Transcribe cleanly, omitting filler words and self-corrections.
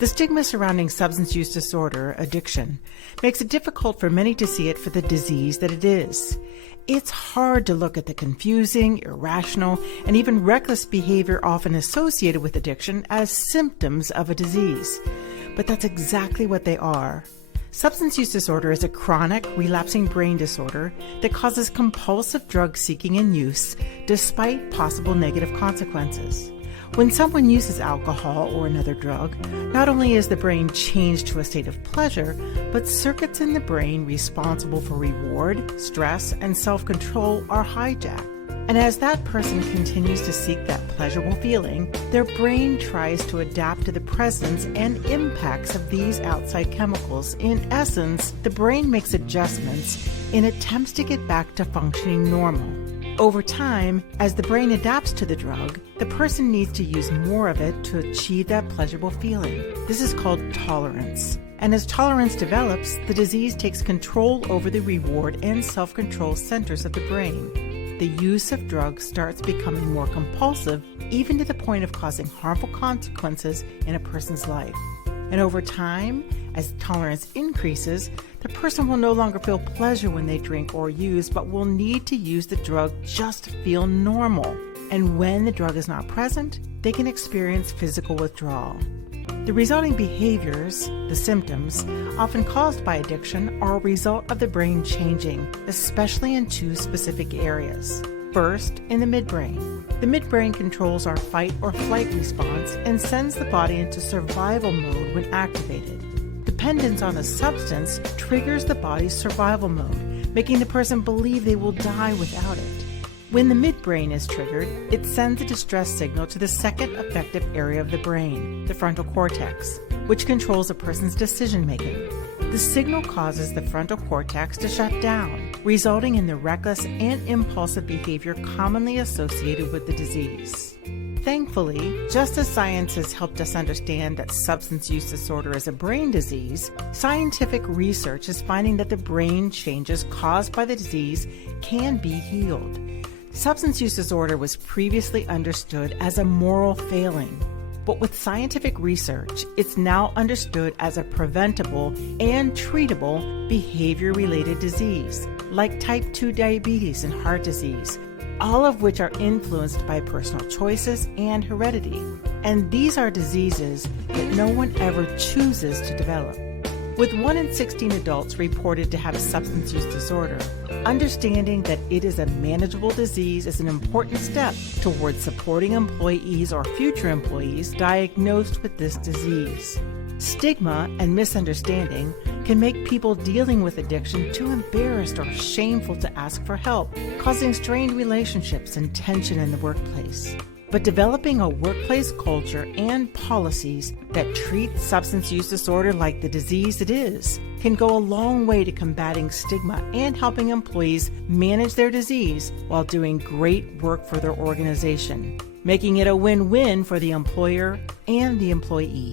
The stigma surrounding substance use disorder, addiction, makes it difficult for many to see it for the disease that it is. It's hard to look at the confusing, irrational, and even reckless behavior often associated with addiction as symptoms of a disease. But that's exactly what they are. Substance use disorder is a chronic, relapsing brain disorder that causes compulsive drug seeking and use despite possible negative consequences. When someone uses alcohol or another drug, not only is the brain changed to a state of pleasure, but circuits in the brain responsible for reward, stress, and self-control are hijacked. And as that person continues to seek that pleasurable feeling, their brain tries to adapt to the presence and impacts of these outside chemicals. In essence, the brain makes adjustments in attempts to get back to functioning normal. Over time, as the brain adapts to the drug, the person needs to use more of it to achieve that pleasurable feeling. This is called tolerance. And as tolerance develops, the disease takes control over the reward and self-control centers of the brain. The use of drugs starts becoming more compulsive, even to the point of causing harmful consequences in a person's life. And over time, as tolerance increases, the person will no longer feel pleasure when they drink or use, but will need to use the drug just to feel normal. And when the drug is not present, they can experience physical withdrawal. The resulting behaviors, the symptoms, often caused by addiction, are a result of the brain changing, especially in two specific areas. First, in the midbrain. The midbrain controls our fight or flight response and sends the body into survival mode when activated. Dependence on a substance triggers the body's survival mode, making the person believe they will die without it. When the midbrain is triggered, it sends a distress signal to the second affective area of the brain, the frontal cortex, which controls a person's decision-making. The signal causes the frontal cortex to shut down, resulting in the reckless and impulsive behavior commonly associated with the disease. Thankfully, just as science has helped us understand that substance use disorder is a brain disease, scientific research is finding that the brain changes caused by the disease can be healed. Substance use disorder was previously understood as a moral failing, but with scientific research, it's now understood as a preventable and treatable behavior-related disease, like type 2 diabetes and heart disease, all of which are influenced by personal choices and heredity. And these are diseases that no one ever chooses to develop. With 1 in 16 adults reported to have substance use disorder, understanding that it is a manageable disease is an important step towards supporting employees or future employees diagnosed with this disease. Stigma and misunderstanding can make people dealing with addiction too embarrassed or shameful to ask for help, causing strained relationships and tension in the workplace. But developing a workplace culture and policies that treat substance use disorder like the disease it is can go a long way to combating stigma and helping employees manage their disease while doing great work for their organization, making it a win-win for the employer and the employee.